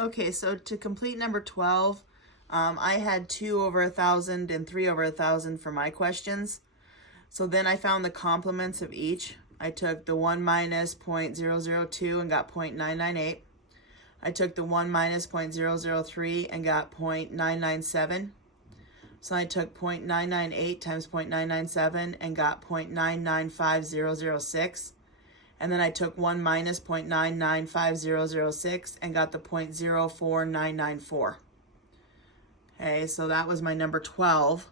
Okay, so to complete number 12, I had 2 over 1,000 and 3 over 1,000 for my questions. So then I found the complements of each. I took the 1 minus 0.002 and got 0.998. I took the 1 minus 0.003 and got 0.997. So I took 0.998 times 0.997 and got 0.995006. And then I took 1 minus 0.995006 and got the 0.04994. Okay, so that was my number 12.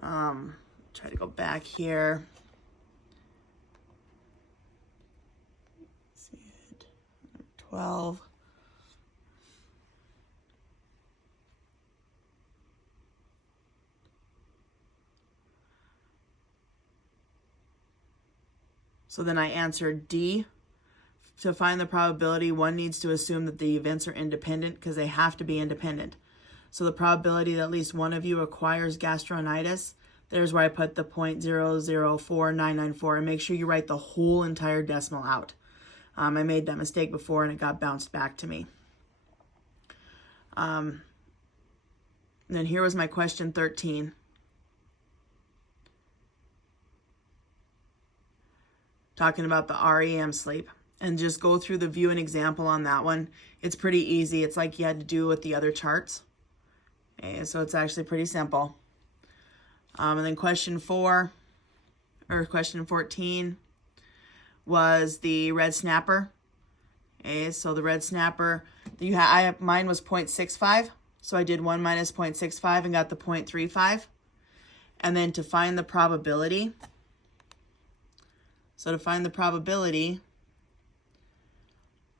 Try to go back here. See it. 12. So then I answered D. To find the probability, one needs to assume that the events are independent because they have to be independent. So the probability that at least one of you acquires gastronitis, there's where I put the 0.004994, and make sure you write the whole entire decimal out. I made that mistake before and it got bounced back to me. And then here was my question 13. Talking about the REM sleep, and just go through the view and example on that one. It's pretty easy. It's like you had to do with the other charts. Okay, so it's actually pretty simple. And then question 14 was the red snapper. Okay, so the red snapper, mine was 0.65, so I did 1 minus 0.65 and got the 0.35. And then to find the probability,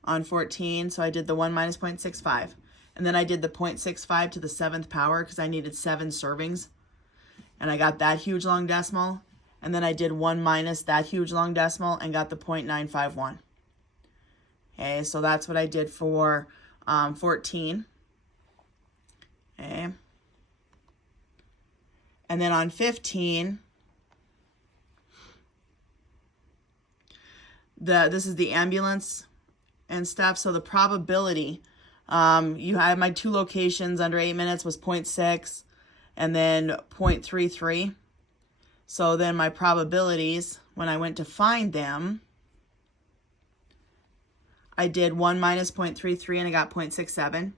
on 14, so I did the 1 minus 0.65. And then I did the 0.65 to the 7th power because I needed 7 servings. And I got that huge long decimal. And then I did 1 minus that huge long decimal and got the 0.951. Okay, so that's what I did for 14. Okay. And then on 15, this is the ambulance and stuff. So the probability, you had my 2 locations under 8 minutes was 0.6 and then 0.33. So then my probabilities, when I went to find them, I did 1 minus 0.33 and I got 0.67.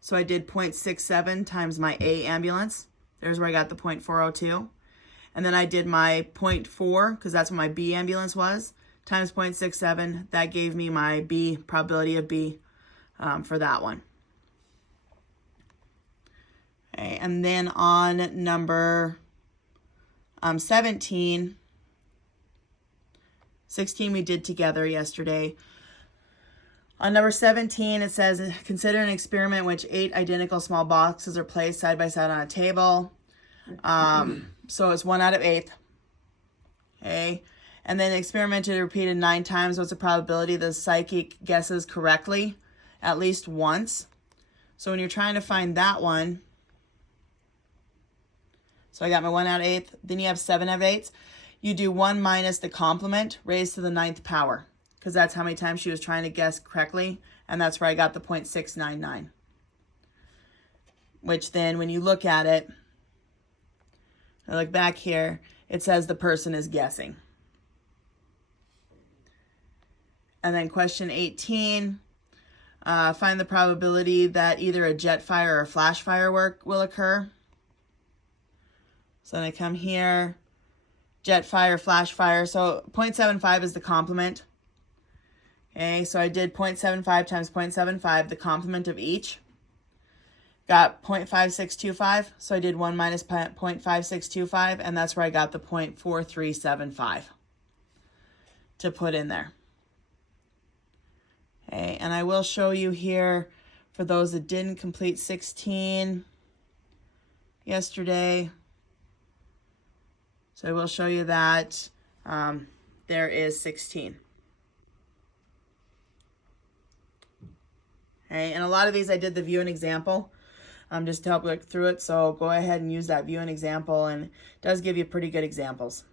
So I did 0.67 times my A ambulance. There's where I got the 0.402. And then I did my 0.4, because that's what my B ambulance was, times 0.67. That gave me my B, probability of B for that one. Okay, and then on number 16 we did together yesterday. On number 17, it says, consider an experiment in which 8 identical small boxes are placed side by side on a table. So it's 1 out of 8. Okay. And then experimented repeated 9 times. What's the probability the psychic guesses correctly at least once? So when you're trying to find that one, so I got my 1 out of 8. Then you have 7 out of 8. You do 1 minus the complement raised to the 9th power, because that's how many times she was trying to guess correctly. And that's where I got the 0.699. Which then when you look at it, I look back here, it says the person is guessing. And then question 18, find the probability that either a jet fire or flash firework will occur. So then I come here, jet fire, flash fire. So 0.75 is the complement. Okay, so I did 0.75 times 0.75, the complement of each. Got 0.5625, so I did 1 minus 0.5625, and that's where I got the 0.4375 to put in there. Okay, and I will show you here, for those that didn't complete 16 yesterday, so I will show you that there is 16. Okay, and a lot of these I did the view and example just to help look through it. So go ahead and use that view and example, and it does give you pretty good examples.